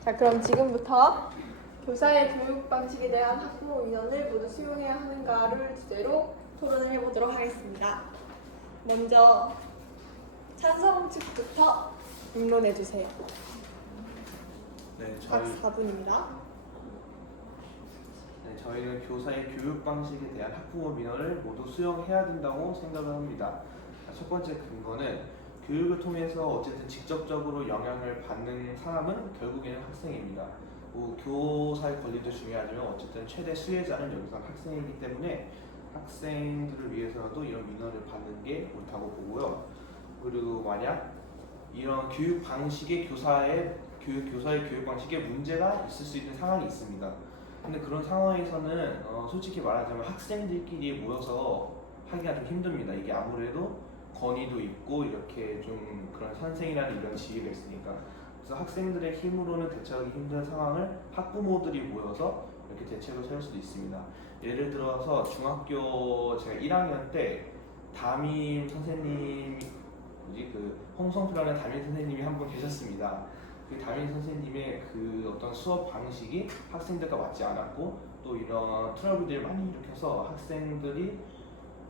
자, 그럼 지금부터 교사의 교육 방식에 대한 학부모 민원을 모두 수용해야 하는가를 주제로 토론을 해보도록 하겠습니다. 먼저 찬성 측부터 입론해 주세요. 네, 각 4분입니다. 저희는 교사의 교육 방식에 대한 학부모 민원을 모두 수용해야 된다고 생각을 합니다. 첫 번째 근거는 교육을 통해서 어쨌든 직접적으로 영향을 받는 사람은 결국에는 학생입니다. 교사의 권리도 중요하지만 어쨌든 최대 수혜자는 여기서 학생이기 때문에 학생들을 위해서라도 이런 민원을 받는 게 옳다고 보고요. 그리고 만약 이런 교육 방식의 교사의 교육 방식에 문제가 있을 수 있는 상황이 있습니다. 근데 그런 상황에서는 솔직히 말하자면 학생들끼리 모여서 하기가 좀 힘듭니다. 이게 아무래도 권위도 있고 이렇게 좀 그런 선생이라는 이런 지위가 있으니까. 그래서 학생들의 힘으로는 대처하기 힘든 상황을 학부모들이 모여서 이렇게 대책을 세울 수도 있습니다. 예를 들어서 중학교 제가 1학년 때 담임 선생님이 홍성표라는 담임 선생님이 한 분 계셨습니다. 그 담임 선생님의 그 어떤 수업 방식이 학생들과 맞지 않았고 또 이런 트러블들을 많이 일으켜서 학생들이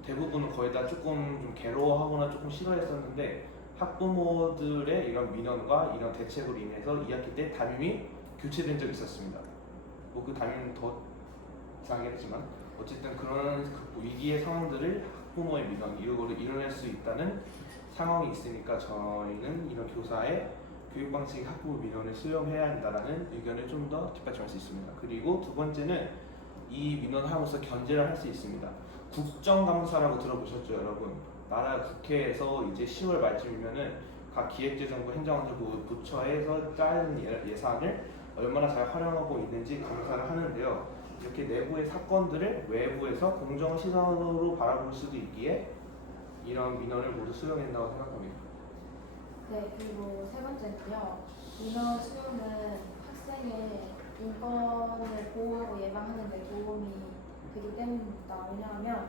대부분 거의 다 조금 좀 괴로워하거나 조금 싫어했었는데 학부모들의 이런 민원과 이런 대책으로 인해서 2학기 때 담임이 교체된 적이 있었습니다. 그 담임은 더 이상하긴 했지만 어쨌든 그런 위기의 상황들을 학부모의 민원 이거를 이뤄낼 수 있다는 상황이 있으니까 저희는 이런 교사의 교육 방식 학부모 민원을 수용해야 한다는 의견을 좀 더 뒷받침할 수 있습니다. 그리고 두 번째는 이 민원을 함으로써 견제를 할 수 있습니다. 국정감사라고 들어보셨죠, 여러분? 나라 국회에서 이제 10월 말쯤이면은 각 기획재정부, 행정안전부 부처에서 짜는 예산을 얼마나 잘 활용하고 있는지 감사를 하는데요. 이렇게 내부의 사건들을 외부에서 공정 시선으로 바라볼 수도 있기에 이런 민원을 모두 수용한다고 생각합니다. 네, 그리고 세 번째는요. 민원 수용은 학생의 인권을 보호하고 예방하는 데 도움이 되기 때문입니다. 왜냐하면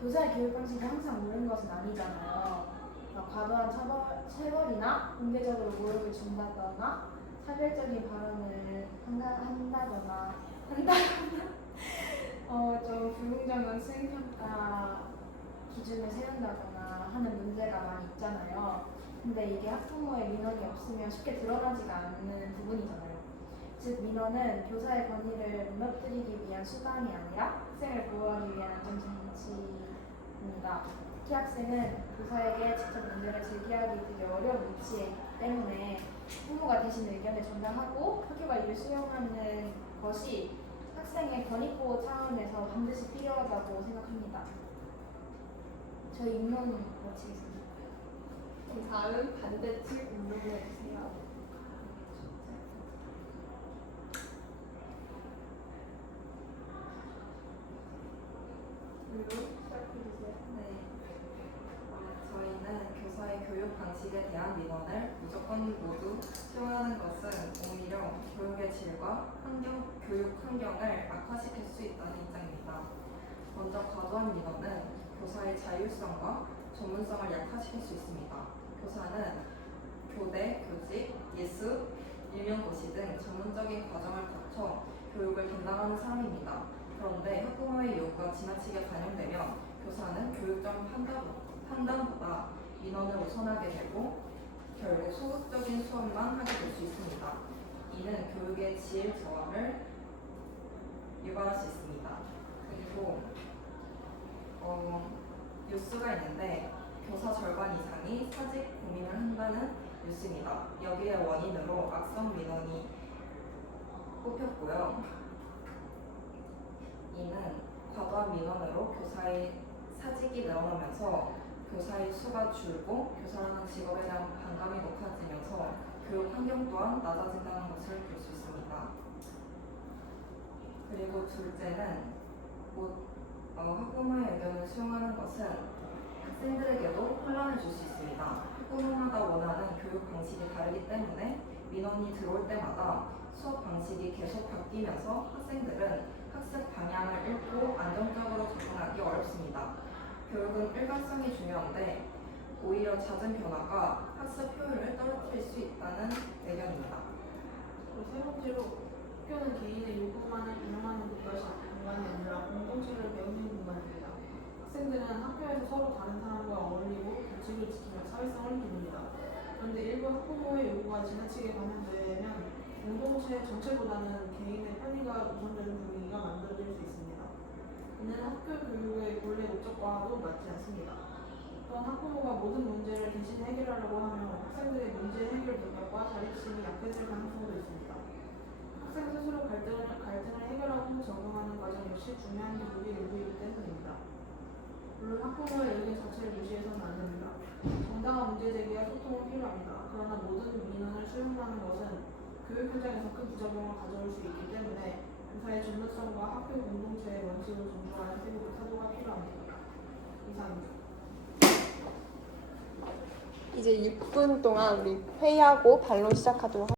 교사의 교육 방식이 항상 옳은 것은 아니잖아요. 과도한 체벌이나 공개적으로 모욕을 준다거나 차별적인 발언을 한다거나 좀 불공정한 수행평가 기준을 세운다거나 하는 문제가 많이 있잖아요. 근데 이게 학부모의 민원이 없으면 쉽게 드러나지가 않는 부분이잖아요. 즉 민원은 교사의 권위를 무너뜨리기 위한 수단이 아니라 학생을 보호하기 위한 안전장치입니다. 특히 학생은 교사에게 직접 문제를 제기하기 되게 어려운 위치이기 때문에 부모가 대신 의견을 전달하고 학교가 이를 수용하는 것이 학생의 권익보호 차원에서 반드시 필요하다고 생각합니다. 저희 입론 마치겠습니다. 다음 반대측 입론해 주세요. 네. 저희는 교사의 교육 방식에 대한 민원을 무조건 모두 수용하는 것은 오히려 교육의 질과 교육 환경을 악화시킬 수 있다는 입장입니다. 먼저 과도한 민원은 교사의 자율성과 전문성을 약화시킬 수 있습니다. 교사는 교대, 교직, 예수, 일명고시 등 전문적인 과정을 거쳐 교육을 담당하는 사람입니다. 그런데 학부모의 요구가 지나치게 반영되면 교사는 교육적 판단보다 민원을 우선하게 되고 결국 소극적인 수업만 하게 될 수 있습니다. 이는 교육의 질 저하를 유발할 수 있습니다. 그리고 뉴스가 있는데 교사 절반 이상이 사직 고민을 한다는 뉴스입니다. 여기에 원인으로 악성 민원이 꼽혔고요. 이는 과도한 민원으로 교사의 사직이 늘어나면서 교사의 수가 줄고 교사라는 직업에 대한 반감이 높아지면서 교육 환경 또한 낮아진다는 것을 볼 수 있습니다. 그리고 둘째는 학부모의 의견을 수용하는 것은 학생들에게도 혼란을 줄 수 있습니다. 학부모마다 원하는 교육 방식이 다르기 때문에 민원이 들어올 때마다 수업 방식이 계속 바뀌면서 학생들은 학습 방향을 잃고 안정적으로 접근하기 어렵습니다. 교육은 일관성이 중요한데 오히려 잦은 변화가 학습 효율을 떨어뜨릴 수 있다는 의견입니다. 세 번째로 학교는 개인의 요구만을 반영하는 공간이 아니라 공동체를 배우는 공간입니다. 학생들은 학교에서 서로 다른 사람과 어울리고 규칙을 지키며 사회성을 기릅니다. 그런데 일부 학부모의 요구가 지나치게 반영되면 공동체 전체보다는 개인의 편의가 우선되는 분위기가 만들어질 수 있습니다. 이는 학교 교육의 본래 목적과도 맞지 않습니다. 또한 학부모가 모든 문제를 대신 해결하려고 하면 학생들의 문제 해결 능력과 자립심이 약해질 가능성도 있습니다. 학생 스스로 갈등을 해결하고 적응하는 과정 역시 중요한 교육의 일부이기 때문입니다. 물론 학부모의 의견 자체를 무시해서는 안 됩니다. 정당한 문제 제기와 소통은 필요합니다. 그러나 모든 민원을 수용하는 것은 교육 현장에서 큰 부작용을 가져올 수 있기 때문에 교사의 전문성과 학교 공동체의 원칙을 존중하는 태도가 필요합니다. 이상입니다. 이제 6분 동안 우리 회의하고 반론 시작하도록